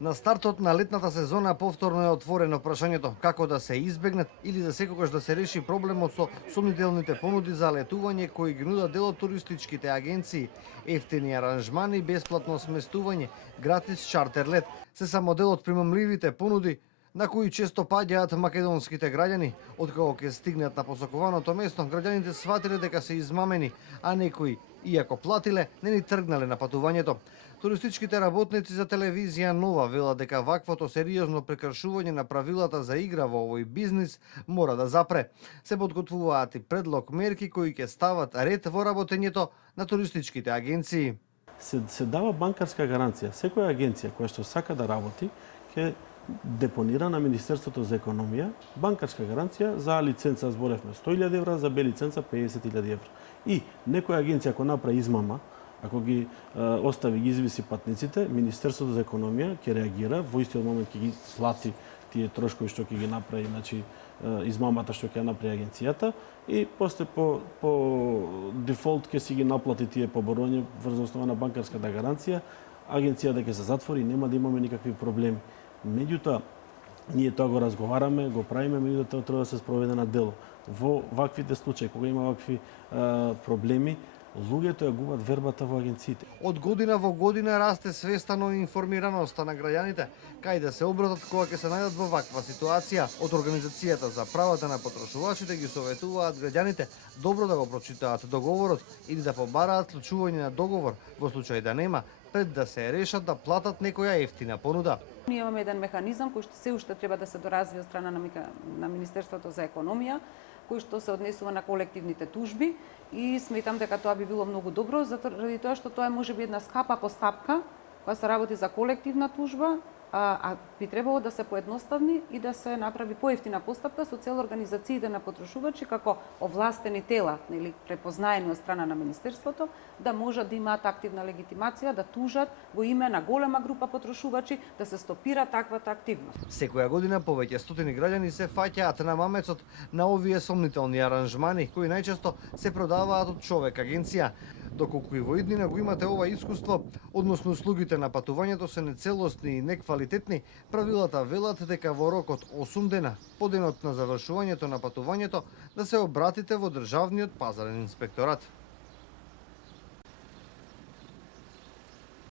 На стартот на летната сезона повторно е отворено прашањето како да се избегнат или за секогаш да се реши проблемот со сомнителните понуди за летување кои ги нудат дел од туристичките агенции, ефтини аранжмани, бесплатно сместување, гратис чартер лет, се само дел од примамливите понуди на кои често паѓаат македонските граѓани. Откако ќе стигнат на посакуваното место, граѓаните сватиле дека се измамени, а некои, иако платиле, не ни тргнале на патувањето. Туристичките работници за телевизија Нова велат дека ваквото сериозно прекршување на правилата за игра во овој бизнис мора да запре. Се подготвуваат и предлог мерки кои ќе стават ред во работењето на туристичките агенции. Се дава банкарска гаранција. Секоја агенција која што сака да работи ќе депонира на Министерството за економија банкарска гаранција за лиценца зборевме 100.000 евра, за Б лиценца 50.000 евра. И некоја агенција ако направи измама, ако ги остави ги извиси патниците, Министерството за економија ќе реагира, во истиот момент ќе ги плати тие трошкови што ќе ги направи, значи измамата што ќе направи агенцијата и после по дефолт ќе си ги наплати тие побороња врз основа на банкарската гаранција, агенцијата ќе се затвори и нема да имаме никакви проблеми. Меѓутоа, ние тоа го разговараме, го правиме, меѓутоа тоа треба да се спроведе на дело. Во ваквите случаи, кога има вакви проблеми, луѓето ја губат вербата во агенциите. Од година во година расте свеста но информираноста на граѓаните, кај да се обратат кога ќе се најдат во ваква ситуација. Од Организацијата за правата на потрошувачите ги советуваат граѓаните добро да го прочитаат договорот или да побараат склучување на договор во случај да нема, пред да се решат да платат некоја ефтина понуда. Ние имаме еден механизам кој што се уште треба да се доразвие од страна на Министерството за економија, кој што се однесува на колективните тужби и сметам дека тоа би било многу добро, заради тоа што тоа е можеби една скапа постапка која се работи за колективна тужба, а би требало да се поедноставни и да се направи поевтина постапка со цел организациите на потрошувачи како овластени тела, нели препознаени од страна на Министерството, да можат да имаат активна легитимација, да тужат во име на голема група потрошувачи, да се стопира таквата активност. Секоја година повеќе стотини граѓани се фаќаат на мамецот на овие сомнителни аранжмани, кои најчесто се продаваат од човек агенција. Доколку и во иднина го имате ова искуство, односно услугите на патувањето се нецелосни и неквалитетни, правилата велат дека во рок од 8 дена по денот на завршувањето на патувањето да се обратите во Државниот пазарен инспекторат.